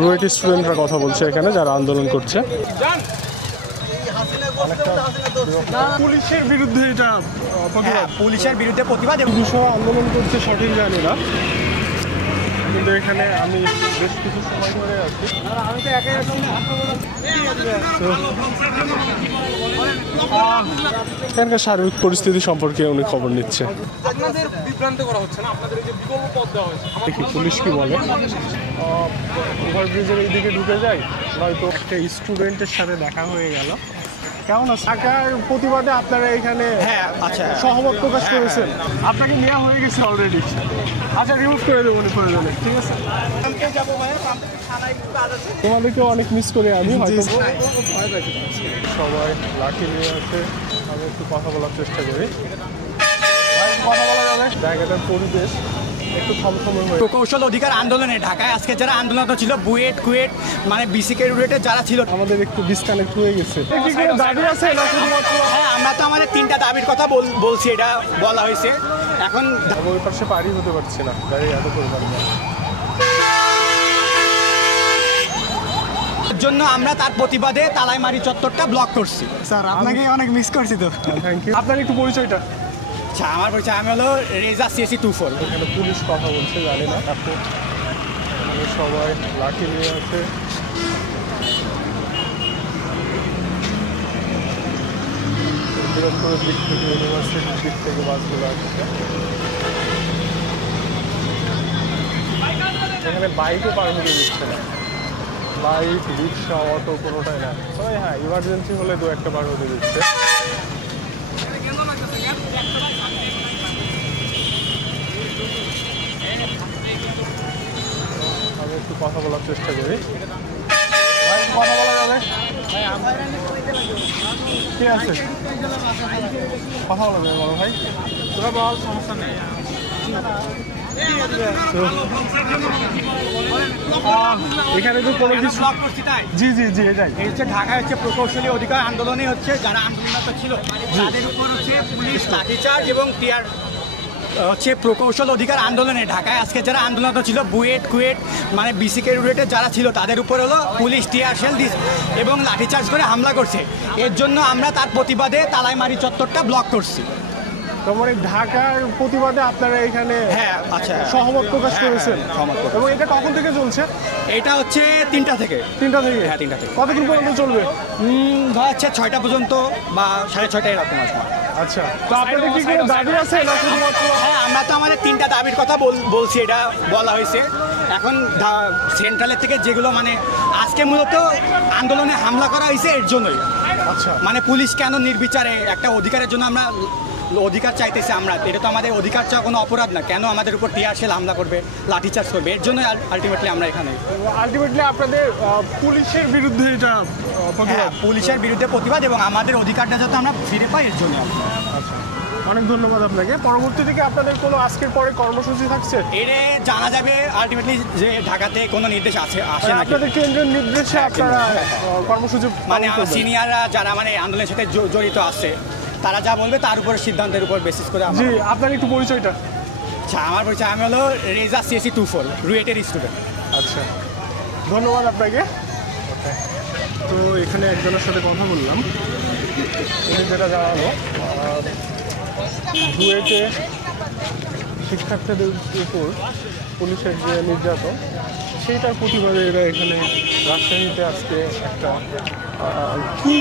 রুয়েট স্টুডেন্টরা কথা বলছে এখানে যারা আন্দোলন করছে। পুলিশের বিরুদ্ধে এটা পুলিশের বিরুদ্ধে প্রতিবাদ আন্দোলন করছে সঠিক জানি না, কিন্তু এখানে আমি বেশ কিছু সময় ধরে আছি। আমি তো একাই আছি না, এখানকার সার্বিক পরিস্থিতি সম্পর্কে উনি খবর নিচ্ছে। আপনাদের বিভ্রান্ত করা হচ্ছে না, আপনাদের যে বিকল্প পথ দেওয়া হয়েছে। দেখি পুলিশ কি বলে। ওভারব্রিজের এই দিকে ঢুকে যাই, নয়তো একটা স্টুডেন্টের সাথে দেখা হয়ে গেল। কেমন আছে? ঢাকার প্রতিবাদে আপনারা এখানে সহমত প্রকাশ করেছেন। আপনাকে নেওয়া হয়ে গেছে অলরেডি। আচ্ছা, রিমুভ করে দেবো উনি প্রয়োজনে, ঠিক আছে? তোমাদেরকে অনেক মিস করে আমি, হয়তো সবাই লাঠি নিয়ে আছে। আমি একটু কথা বলার চেষ্টা করি। কথা বলা যাবে? জায়গাটার পরিবেশ একটু থমথমে হয়ে। প্রকৌশল অধিকার আন্দোলনে ঢাকায় আজকে যারা আন্দোলনরত ছিল, বুয়েট কুয়েট মানে বিসিকে রুয়েটে যারা ছিল, আমাদের একটু ডিসকানেক্ট হয়ে গেছে। দাবি আছে না শুধুমাত্র? হ্যাঁ, আমরা তো আমাদের 3টা দাবির কথা বলছি, এটা বলা হয়েছে। এখন ওই পাশে পারি হতে পারছি না, গাড়ি এত পরিমাণ জন্য আমরা তার প্রতিবাদে তালাইমারি চত্বরটা ব্লক করছি। স্যার আপনাকে অনেক মিস করছি তো। Thank you. আপনার একটু পরিচয়টা? আচ্ছা, আমার পরিচয়, আমি হলো রেজা সিএসি 24। এখানে পুলিশ কথা বলছে, জানি না। আপনি সবাই লাঠি নিয়ে আছে। বৃহত্তরের দিক থেকে, ইউনিভার্সিটির দিক থেকে বাসগুলো আসছে। এখানে বাইকও পার হতে দিচ্ছে না, বাইক রিক্সা অটো কোনোটাই না। তবে হ্যাঁ, ইমার্জেন্সি হলে 2-1টা পার হতে দিচ্ছে। আমি একটু কথা বলার চেষ্টা করি। কথা বলা যাবে? ঠিক আছে, কথা বলা যাবে বড় ভাই। তোরা বল, সমস্যা নেই। এখানে তো কোনো কিছু। জি জি জি, এটাই। এই হচ্ছে ঢাকায় হচ্ছে প্রকৌশলী অধিকার আন্দোলনে হচ্ছে যারা আন্দোলনরত ছিল তাদের উপর হচ্ছে পুলিশ লাঠিচার্জ এবং টিয়ার হচ্ছে প্রকৌশল অধিকার আন্দোলনে ঢাকায় আজকে যারা আন্দোলনরত ছিল, বুয়েট কুয়েট মানে বিসিকে রুয়েটে যারা ছিল, তাদের উপর হলো পুলিশ টিয়ার শেল এবং লাঠিচার্জ করে হামলা করছে। এর জন্য আমরা তার প্রতিবাদে তালাইমারি চত্বরটা ব্লক করছি। মানে ঢাকার প্রতিবাদে আপনারা এখানে সহমত প্রকাশ করেছেন, এবং এটা কখন থেকে চলছে? এটা হচ্ছে 3টা থেকে। 3টা থেকে? হ্যাঁ, 3টা থেকে। কতদিন পর্যন্ত চলবে? ধরা হচ্ছে 6টা পর্যন্ত বা 6:30 এরকম আসবে। আচ্ছা, তো আপনাদের কি কোনো দাবি আছে না শুধুমাত্র? হ্যাঁ, আমরা তো আমাদের 3টা দাবির কথা বলছি, এটা বলা হয়েছে। এখন সেন্ট্রালের থেকে যেগুলো মানে আজকে মূলত আন্দোলনে হামলা করা হয়েছে এর জন্যই। আচ্ছা, মানে পুলিশ কেন নির্বিচারে একটা অধিকারের জন্য আমরা অধিকার চাইতেছি, আমরা এটা তো আমাদের অধিকার চাওয়া কোনো অপরাধ না, কেন আমাদের উপর টিয়ার শেল হামলা করবে, লাঠিচার্জ করবে? এর জন্য আলটিমেটলি আমরা এখানে। আলটিমেটলি আপনাদের পুলিশের বিরুদ্ধে এটা প্রতিবাদ? পুলিশের বিরুদ্ধে প্রতিবাদ এবং আমাদের অধিকারটা যাতে আমরা ফিরে পাই এর জন্য। আচ্ছা, অনেক ধন্যবাদ আপনাকে। পরবর্তীতে কি আপনাদের কোনো আজকের পরে কর্মসূচি থাকছে? এর জানা যাবে আলটিমেটলি যে ঢাকাতে কোনো নির্দেশ আসে না। আপনাদের কেন্দ্রের নির্দেশে আপনারা কর্মসূচি মানে সিনিয়ররা যারা মানে আন্দোলনের সাথে জড়িত আছে, তারা যা বলবে তার উপর সিদ্ধান্তের উপর বেসিস করে। জি, আপনার একটু পরিচয়টা? আচ্ছা, আমার পরিচয়, আমি হলো রেজা সিএসি 24 রুয়েটের স্টুডেন্ট। আচ্ছা, ধন্যবাদ আপনাকে। তো এখানে একজনের সাথে কথা বললাম, উনি যেটা জানালো, রুয়েটে শিক্ষার্থীদের উপর পুলিশের যে নির্যাতন, সেইটার প্রতিবাদে এরা এখানে রাজশাহীতে আজকে একটা কী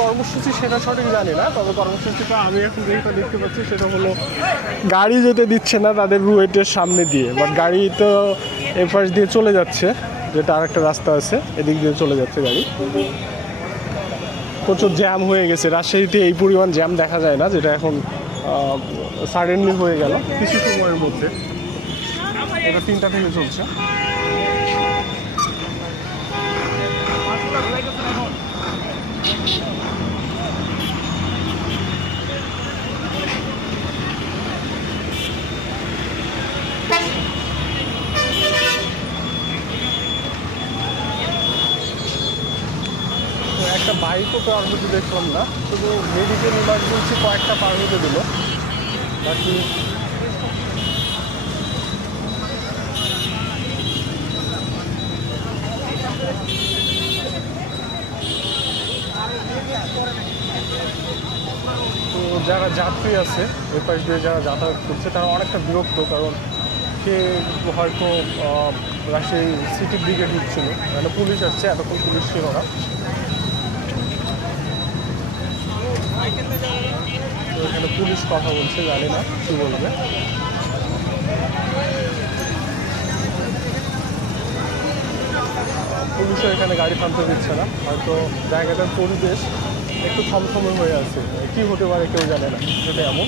কর্মসূচি সেটা সঠিক জানি না, তবে কর্মসূচিটা আমি এখন যেটা দেখতে পাচ্ছি সেটা হলো গাড়ি যেতে দিচ্ছে না তাদের রুয়েটের সামনে দিয়ে, বাট গাড়ি তো এপাশ দিয়ে চলে যাচ্ছে, যেটা আর একটা রাস্তা আছে এদিক দিয়ে চলে যাচ্ছে গাড়ি। প্রচুর জ্যাম হয়ে গেছে। রাজশাহীতে এই পরিমাণ জ্যাম দেখা যায় না, যেটা এখন সাডেনলি হয়ে গেল কিছু সময়ের মধ্যে। এটা 3টা থেকে চলছে। একটা বাইকও পার হতে দেখলাম না, শুধু মেডিকেল ইমার্জেন্সি কয়েকটা পার হতে দিল, বাকি যারা যাত্রী আছে ওই পাশ দিয়ে যারা যাতায়াত করছে তারা অনেকটা বিরক্ত, কারণ সে হয়তো রাজশাহী সিটির দিকে ঢুকছিল, মানে পুলিশ আসছে, এতক্ষণ পুলিশ ছিল না। তো এখানে পুলিশ কথা বলছে, জানি না কী বলবে। পুলিশও এখানে গাড়ি থামতে দিচ্ছে না, হয়তো জায়গাটার পরিবেশ একটু থমথমে হয়ে আছে, কী হতে পারে কেউ জানে না, সেটা এমন।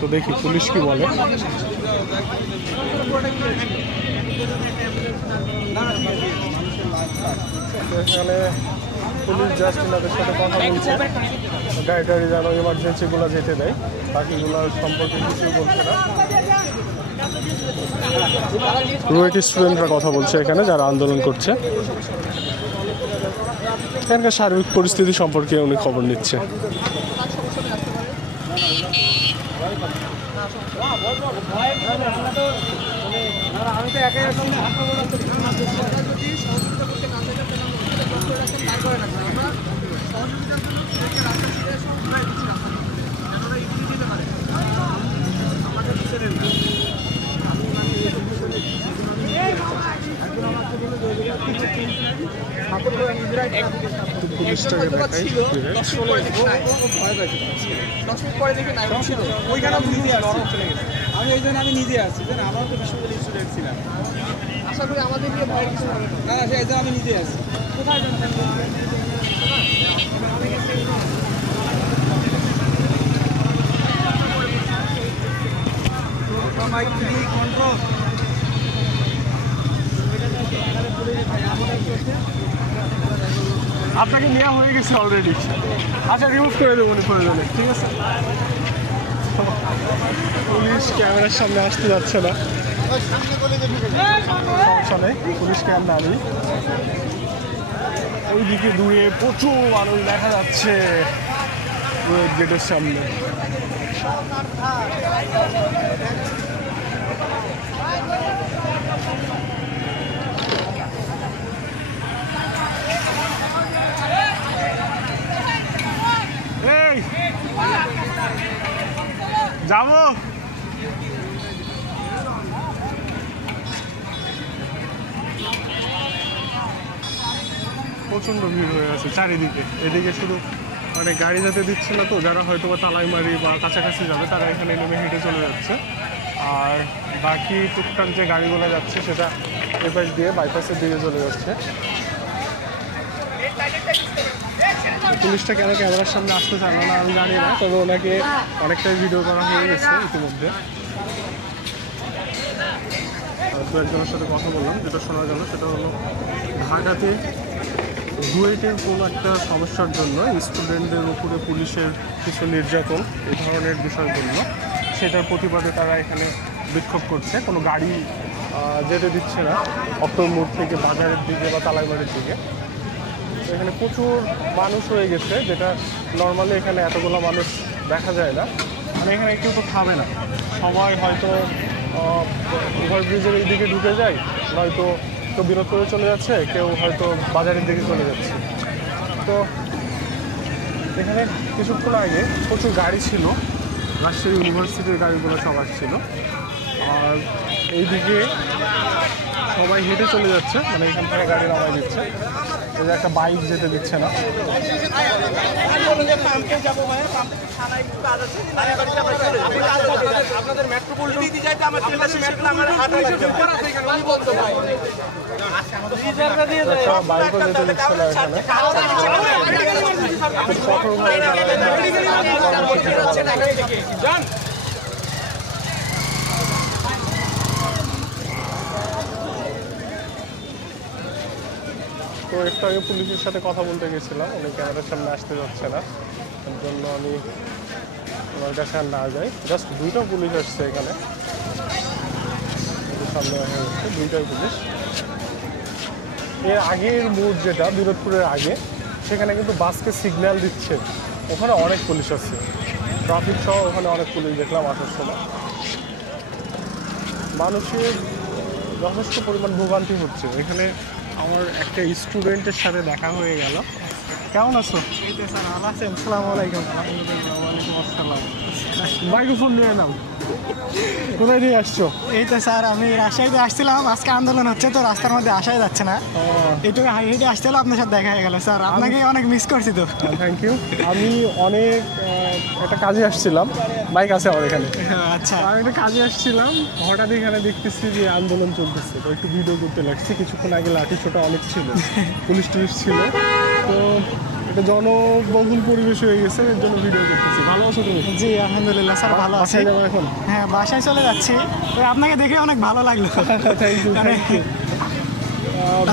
তো দেখি পুলিশ কি বলে। এখানে পুলিশ জাস্ট এনাদের সাথে কথা বলছে, গাড়ি টাড়ি যেন ইমার্জেন্সিগুলো যেতে দেয়, বাকিগুলো সম্পর্কে কিছুই বলছে না। রুয়েট স্টুডেন্টরা কথা বলছে এখানে, যারা আন্দোলন করছে। এখানকার সার্বিক পরিস্থিতি সম্পর্কে উনি খবর নিচ্ছে। আমি তো একাই আছি না। পুলিশটাকে দেখাই ওইখানে আমি এই জন্য আমি নিজে আসছি, আমারও তো বিশ্ববিদ্যালয় স্টুডেন্ট ছিলাম। আশা করি আমাদের নিয়ে ভয়ের কিছু হবে না। না সেই জন্য আমি নিজে আসছি। কোথায় যাচ্ছেন? আপনাকে নেওয়া হয়ে গেছে অলরেডি। আচ্ছা, রিমুভ করে দেবো প্রয়োজনে, ঠিক আছে। পুলিশ ক্যামেরার সামনে আসতে যাচ্ছে না, সমস্যা নেই, পুলিশ ক্যামেরা নেই। ওইদিকে দূরে প্রচুর মানুষ দেখা যাচ্ছে গেটের সামনে। এই যাবো, প্রচণ্ড ভিড় হয়ে আছে চারিদিকে। এদিকে শুধু মানে গাড়ি যেতে দিচ্ছে না, তো যারা হয়তো বা তালাইমারি বা কাছাকাছি যাবে তারা এখানে নেমে হেঁটে চলে যাচ্ছে। আর বাকি টুকটাক যে গাড়িগুলো যাচ্ছে সেটা এ পাশ দিয়ে বাইপাসের দিকে চলে যাচ্ছে। পুলিশটা কেন ক্যামেরার সামনে আসতে চায় না আমি জানি না, তবে ওনাকে অনেকটাই ভিডিও করা হয়ে গেছে ইতিমধ্যে। দু একজনের সাথে কথা বললাম, যেটা শোনা গেল সেটা হলো ঢাকাতে রুয়েটের কোনো একটা সমস্যার জন্য স্টুডেন্টদের উপরে পুলিশের কিছু নির্যাতন, এই ধরনের বিষয় বলল, সেটার প্রতিবাদে তারা এখানে বিক্ষোভ করছে। কোনো গাড়ি যেতে দিচ্ছে না অক্টোবর মোড় থেকে বাজারের দিকে বা তালাইবাড়ির দিকে। এখানে প্রচুর মানুষ হয়ে গেছে, যেটা নর্মালি এখানে এতগুলো মানুষ দেখা যায় না। মানে এখানে কেউ তো থামে না, সবাই হয়তো ওভারব্রিজের এই দিকে ঢুকে যায়, নয়তো কেউ বীরত্তরে চলে যাচ্ছে, কেউ হয়তো বাজারের দিকে চলে যাচ্ছে। তো এখানে কিছুক্ষণ আগে প্রচুর গাড়ি ছিল, রাজশাহী ইউনিভার্সিটির গাড়িগুলো সব আসছিল। আর এইদিকে সবাই হেঁটে চলে যাচ্ছে, মানে এখান থেকে গাড়ি নামাই দিচ্ছে। এই যে একটা বাইক যেতে দিচ্ছে না। আপনাদের মেট্রোপলিটন বাইকও যেতে দিচ্ছে না এখানে। কঠোরভাবে তো একটু আগে পুলিশের সাথে কথা বলতে গেছিলাম, উনি ক্যামেরার সামনে আসতে যাচ্ছে না, এর জন্য আমি ওনার কাছে আর না যাই। জাস্ট দুইটা পুলিশ আসছে এখানে, সামনে দেখা যাচ্ছে দুইটাই পুলিশ। এর আগের মোড় যেটা বিরোধপুরের আগে, সেখানে কিন্তু বাসকে সিগন্যাল দিচ্ছে, ওখানে অনেক পুলিশ আছে, ট্রাফিক সহ ওখানে অনেক পুলিশ দেখলাম আসার সময়। মানুষের যথেষ্ট পরিমাণ ভোগান্তি হচ্ছে এখানে। আমার একটা স্টুডেন্টের সাথে দেখা হয়ে গেল। কেমন আছো? এই তো স্যার ভালো আছেন? আসসালামু আলাইকুম। ওয়ালাইকুম আসসালাম। মাইক্রোফোন নিয়ে নাও। কোথায় নিয়ে আসছো? এই তো স্যার আমি রাজশাহীতে আসছিলাম, আজকে আন্দোলন হচ্ছে তো রাস্তার মধ্যে আসাই যাচ্ছে না, এইটুকু হেঁটে আসতে হলো, আপনার সাথে দেখা হয়ে গেল স্যার, আপনাকে অনেক মিস করছি তো। Thank you. আমি অনেক একটা কাজে আসছিলাম, বাইক আছে আমার এখানে। আচ্ছা, আমি একটা কাজে আসছিলাম, হঠাৎ এখানে দেখতেছি যে আন্দোলন চলতেছে, তো একটু ভিডিও করতে লাগছে। কিছুক্ষণ আগে লাঠি ছোটা অনেক ছিল, পুলিশ টুলিশ ছিল, তো এটা জনবহুল পরিবেশ হয়ে গেছে, এর জন্য ভিডিও করতেছি। ভালো আছো তুমি? জি আলহামদুলিল্লাহ স্যার ভালো আছি। বাসায় যাবো এখন? হ্যাঁ বাসায় চলে যাচ্ছি, তো আপনাকে দেখে অনেক ভালো লাগলো। Thank you, thank you.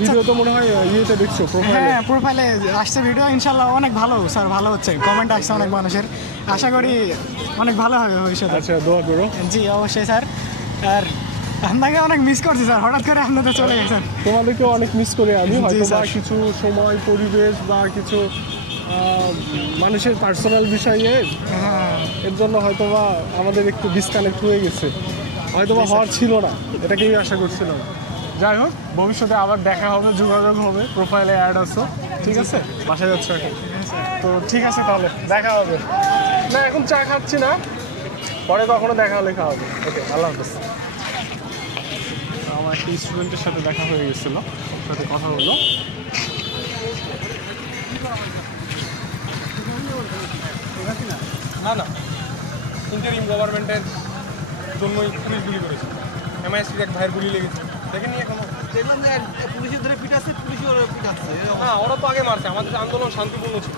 Video তো মনে হয় ইয়েতে দেখছো, প্রোফাইলে? হ্যাঁ প্রোফাইলে আসছে ভিডিও, ইনশাল্লাহ অনেক ভালো স্যার, ভালো হচ্ছে, কমেন্ট আসছে অনেক মানুষের, আশা করি অনেক ভালো হবে ভবিষ্যতে। আচ্ছা, দোয়া করো। জি অবশ্যই স্যার, আর আপনাকে অনেক মিস করছি স্যার, হঠাৎ করে আপনাদের চলে গেছেন। তোমাদেরকেও অনেক মিস করে আমি, জি, হয়তো বা স্যার। কিছু সময় পরিবেশ বা কিছু মানুষের পার্সোনাল বিষয়ে হ্যাঁ এর জন্য হয়তো বা আমাদের একটু ডিসকানেক্ট হয়ে গেছে, হয়তো বা হওয়ার ছিল না, এটা কেউই আশা করছিল না। যাই হোক, ভবিষ্যতে আবার দেখা হবে, যোগাযোগ হবে, প্রোফাইলে অ্যাড আছো, ঠিক আছে? বাসায় যাচ্ছ এখন? তো ঠিক আছে, তাহলে দেখা হবে। না এখন চা খাচ্ছি না, পরে কখনো দেখা হলে খাওয়া হবে। ওকে, আল্লাহ হাফেজ। আমার একটা স্টুডেন্টের সাথে দেখা হয়ে গেছিলো, ওর সাথে কথা হলো। না না, ইন্টারিম গভর্নমেন্টের জন্যই পুলিশ গুলি করেছে। এমআইএসটির এক ভাইয়ের গুলি লেগেছে, দেখেনি এখনো? পুলিশের ধরে পিটাচ্ছে, পুলিশই ওরা পিটাচ্ছে। না, ওরা তো আগে মারছে। আমাদের আন্দোলন শান্তিপূর্ণ ছিল।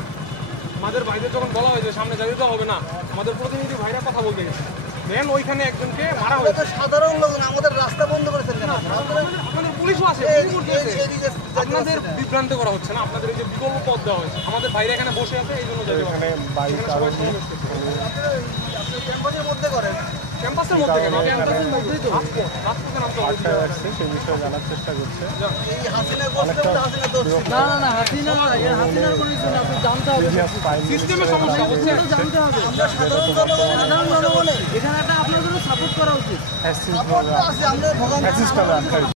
আমাদের ভাইদের যখন বলা হয়েছে সামনে যাইতে তো হবে না, আমাদের প্রতিনিধি ভাইরা কথা বলতে গেছে, দেন ওইখানে একজনকে মারা হয়েছে। সাধারণ লোক আমাদের রাস্তা বন্ধ করেছেন কেন? আপনাদের পুলিশও আছে, আপনাদের বিভ্রান্ত করা হচ্ছে না, আপনাদের এই যে বিকল্প পথ দেওয়া হয়েছে, আমাদের ভাইরা এখানে বসে আছে, এই জন্য যাইতে এখানে পারছে। বাইক এখানে আরো সবাই সমাবেশ করছে। ক্যাম্পাসের মধ্যে করেন। ক্যাম্পাসের মধ্যে কেন? কারণে ক্যাম্পাসের মধ্যেই তো রাজপথে নামতে হবে। আটকায় রাখছে, সেই বিষয়ে জানার চেষ্টা করছে। এই হাসিনা করতে অনেকটা হাসিনা দোষ। বিরক্ত। হাসিনার কোনো কিছু না, আপনি জানতে হবে। Previous Prime সিস্টেমে Minister সমস্যা হচ্ছে। জানতে হবে। আমরা সাধারণ জনগণ, এখানে একটা আপনার জন্য সাপোর্ট করা উচিত। fascist সাপোর্ট বলে- আছে, আমরা ভোগান্তি fascist বলে আখ্যায়িত।